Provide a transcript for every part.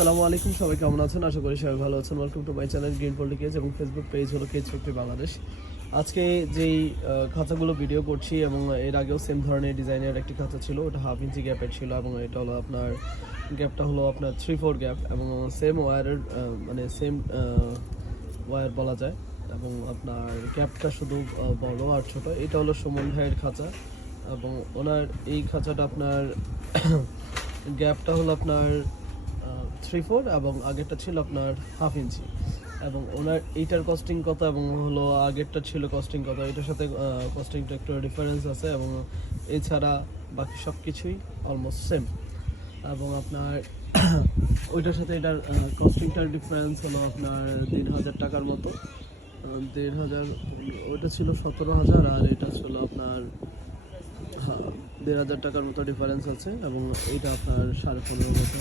আসসালামু আলাইকুম, সবাই কেমন আছেন? আশা করি সবাই ভালো আছেন। Welcome to my channel green পলিটিকেজ এবং ফেসবুক পেজ হলো কেজ ফিফটি বাংলাদেশ আজকে যেই খাঁচাগুলো ভিডিও করছি এবং এর আগেও সেম ধরনের ডিজাইনের একটি খাঁচা ছিল, ওটা হাফ ইঞ্চি গ্যাপের ছিল এবং এটা হলো আপনার গ্যাপটা হলো আপনার থ্রি ফোর গ্যাপ এবং সেম ওয়ারের মানে সেম ওয়্যার বলা যায় এবং আপনার গ্যাপটা শুধু বড় আর ছোট। এটা হলো সুমন ভাইয়ের খাঁচা এবং ওনার এই খাঁচাটা আপনার গ্যাপটা হলো আপনার থ্রি ফোর এবং আগেরটা ছিল আপনার হাফ ইঞ্চি এবং ওনার এইটার কস্টিং কত এবং হলো আগেরটা ছিল কস্টিং কত? এটার সাথে কস্টিংটা একটু ডিফারেন্স আছে এবং এছাড়া বাকি সব কিছুই অলমোস্ট সেম এবং আপনার ওইটার সাথে এটার কস্টিংটার ডিফারেন্স হলো আপনার দেড় হাজার টাকার মতো। দেড় হাজার, ওইটা ছিল সতেরো হাজার আর এটা ছিল আপনার দেড় হাজার টাকার মতো ডিফারেন্স আছে এবং এইটা আপনার সাড়ে পনেরো মতো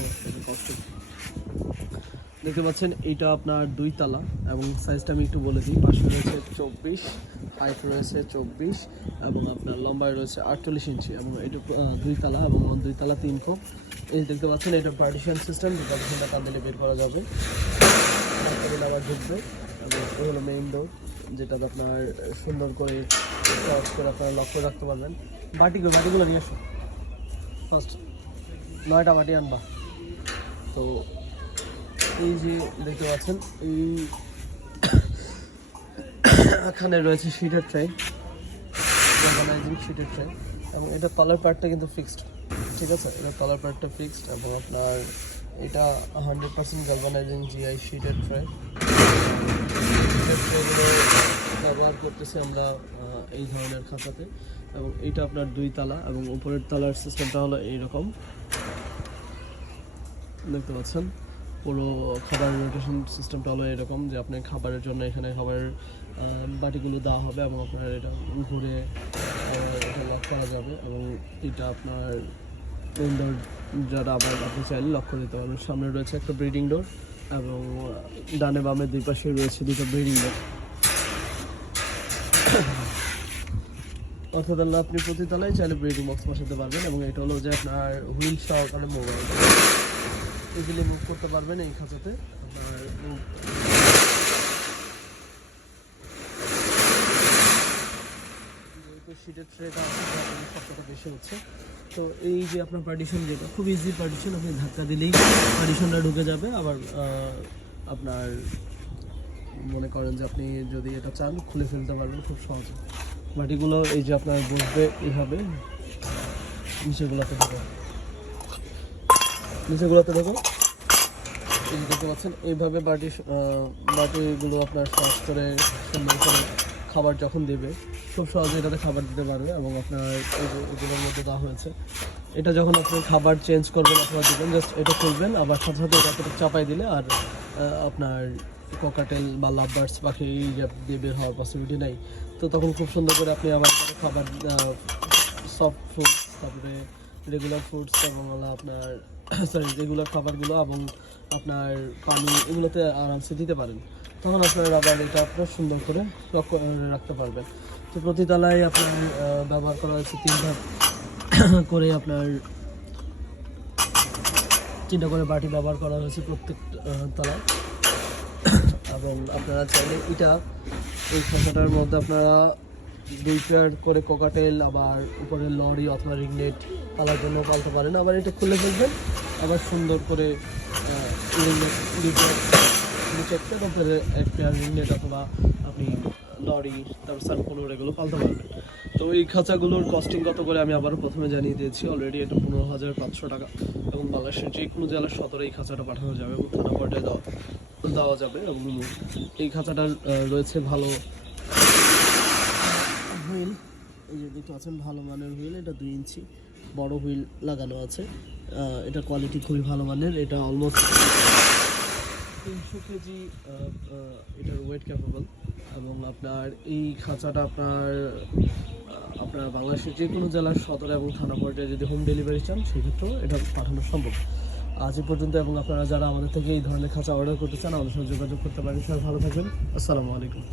কষ্ট দেখতে পাচ্ছেন, এইটা আপনার দুই তালা এবং সাইজটা আমি একটু বলে দিই। পাশে রয়েছে চব্বিশ হাইট রয়েছে চব্বিশ এবং আপনার লম্বায় রয়েছে আটচল্লিশ ইঞ্চি এবং এটা দুই তালা এবং দুই তালা তিন ফুট এই দেখতে পাচ্ছেন, এটা পার্টিশন সিস্টেম পার্টিশনটা কান দিলে বের করা যাবে। আবার ঢুকবে এবং এই হলো মেইন ডোর যেটাতে আপনার সুন্দর করে করে আপনারা লক্ষ্য রাখতে পারবেন। বাটি বাটিগুলো নিয়ে আসো ফার্স্ট নয়টা বাটি আনবা। তো এই যে দেখতে পাচ্ছেন, এই এখানে রয়েছে শিটের ট্রে শিটের ট্রে এবং এটা তলার পার্টটা কিন্তু ফিক্সড ঠিক আছে? এটা তলার পার্টটা ফিক্সড এবং আপনার এটা হান্ড্রেড পার্সেন্ট গালভানাইজিং জিআই শিটের ট্রে ব্যবহার করতেছি আমরা এই ধরনের খাঁচাতে এবং এটা আপনার দুই তালা এবং উপরের তালার সিস্টেমটা হলো এইরকম। দেখতে পাচ্ছেন? পুরো খাবার রোটেশন সিস্টেমটা হলো এরকম যে আপনার খাবারের জন্য এখানে খাবার বাটিগুলো দেওয়া হবে এবং আপনার এটা ঘুরে এটা লক করা যাবে এবং এটা আপনার ইনডোর যারা আবার আপনি চাইলে লক্ষ্য দিতে পারবেন। সামনে রয়েছে একটা ব্রিডিং ডোর এবং ডানে বামে দুই পাশে রয়েছে দুটো ব্রিডিং ডোর অর্থাৎ আপনি প্রতি তলায় চাইলে ব্রিডিং বক্স বসাতে পারবেন এবং এটা হলো যে আপনার হুইল সহকারে মোবাইল ইজিলি মুভ করতে পারবেন এই খাঁচাতে। আপনার যেহেতু শব্দটা বেশি হচ্ছে। তো এই যে আপনার পার্টিশন যেটা, খুব ইজি পার্টিশন আপনি ধাক্কা দিলেই পার্টিশনটা ঢুকে যাবে। আবার আপনার মনে করেন যে আপনি যদি এটা চান, খুলে ফেলতে পারবেন খুব সহজে। বাটিগুলো এই যে আপনার বসবে এইভাবে, নিচেগুলোতে ঢোকো নিচেগুলোতে ঢোকো এই দেখতে পাচ্ছেন, এইভাবে বাটি বাটিগুলো আপনার সার্চ করে সুন্দর করে খাবার যখন দেবে, খুব সহজে এটাতে খাবার দিতে পারবে এবং আপনার এগুলোর মধ্যে দেওয়া হয়েছে, এটা যখন আপনি খাবার চেঞ্জ করবেন অথবা দেবেন জাস্ট এটা খুলবেন, আবার সাথে সাথে এটা চাপাই দিলে আর আপনার কোকাটেল বা লাভ বার্ডস পাখি দিয়ে বের হওয়ার পসিবিলিটি নাই। তো তখন খুব সুন্দর করে আপনি আবার খাবার সফট ফুডস তারপরে রেগুলার ফুডস এবং আপনার সরি রেগুলার খাবারগুলো এবং আপনার পানি এগুলোতে আরামসে দিতে পারেন। তখন আপনার আবার এটা আপনার সুন্দর করে রাখতে পারবেন। তো প্রতি তলায় আপনার ব্যবহার করা হয়েছে তিন ভাগ করে আপনার তিনটা করে বাটি ব্যবহার করা হয়েছে প্রত্যেক তলায়। এবং আপনারা চাইলে এটা এই খাঁচাটার মধ্যে আপনারা দুই পেয়ার করে কোকাটেল আবার উপরে লরি অথবা রিংনেট পালার জন্য পালতে পারেন। আবার এটা খুলে ফেলবেন আবার সুন্দর করে পেয়ার নিচে একটা তারপরে এক পেয়ার রিংনেট অথবা আপনি লরি তারপর সানকুলোর এগুলো পালতে পারবেন। তো এই খাঁচাগুলোর কস্টিং কত করে আমি আবারও প্রথমে জানিয়ে দিয়েছি। অলরেডি এটা পনেরো হাজার পাঁচশো টাকা এবং বাংলাদেশের যে কোনো জেলার সদরে এই খাঁচাটা পাঠানো যাবে এবং থানা পর্যায়ে দেওয়া দেওয়া যাবে এবং এই খাঁচাটার রয়েছে ভালো হুইল, এই যে দেখতে পাচ্ছেন, ভালো মানের হুইল, এটা দুই ইঞ্চি। বড় হুইল লাগানো আছে। এটা কোয়ালিটি খুবই ভালো মানের, এটা অলমোস্ট তিনশো কেজি এটার ওয়েট ক্যাপেবল এবং আপনার এই খাঁচাটা আপনার আপনার বাংলাদেশের যে কোনো জেলার সদর এবং থানা পর্যায়ে যদি হোম ডেলিভারি চান, সেক্ষেত্রেও এটা পাঠানো সম্ভব। আজ পর্যন্ত, এবং আপনারা যারা আমাদের থেকে এই ধরনের খাঁচা অর্ডার করতে চান, আমাদের সঙ্গে যোগাযোগ করতে পারেন। সবাই ভালো থাকবেন। আসসালামু আলাইকুম।